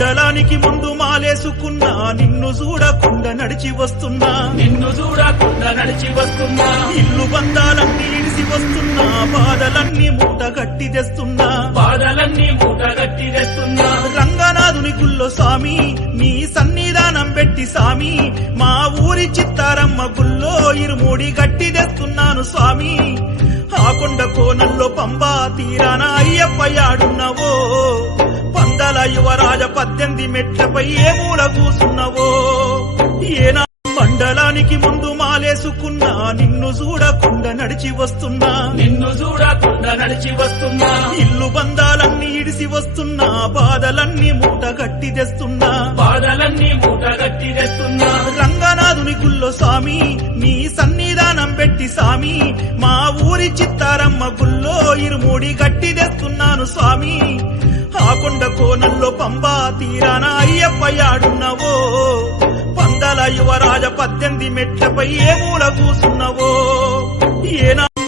మండలానికి ముందు మాలేసుకున్నా నిన్ను చూడకుండా నడిచి వస్తున్నా ఇల్లు బంధాలన్నీ ఇడిసి వస్తున్నా బాధలన్నీ మూట గట్టి తెస్తున్నా రంగనాథుని గుల్లో స్వామి నీ సన్నిధానం పెట్టి స్వామి మా ఊరి చిత్తారమ్మ గుల్లో ఇరుముడి గట్టి తెస్తున్నాను స్వామి ఆ కొండ కోనల్లో పంబా తీరాన అయ్యప్పయాడున్నవో పందల యువరాజ 18 మెట్లపై ఏ మూల కూసున్నవో ఏనా మండలానికి ముందు మాలేసుకున్నా నిన్ను చూడకుండా నడిచి వస్తున్నా ఇల్లు బంధాలన్నీ ఇడిసి వస్తున్నా బాధలన్నీ మూట గట్టి తెస్తున్నా రంగనాథుని గుల్లో స్వామి నీ సన్నిధానం పెట్టి స్వామి మా ఊరి చిత్తారమ్మ గుల్లో ఇరుముడి గట్టి తెస్తున్నాను స్వామి ఆ కొండ కోనల్లో పంబా తీరాన అయ్యప్పయాడున్నవో పందల యువరాజ 18 మెట్లపై ఏ మూల కూసున్నవో ఏనా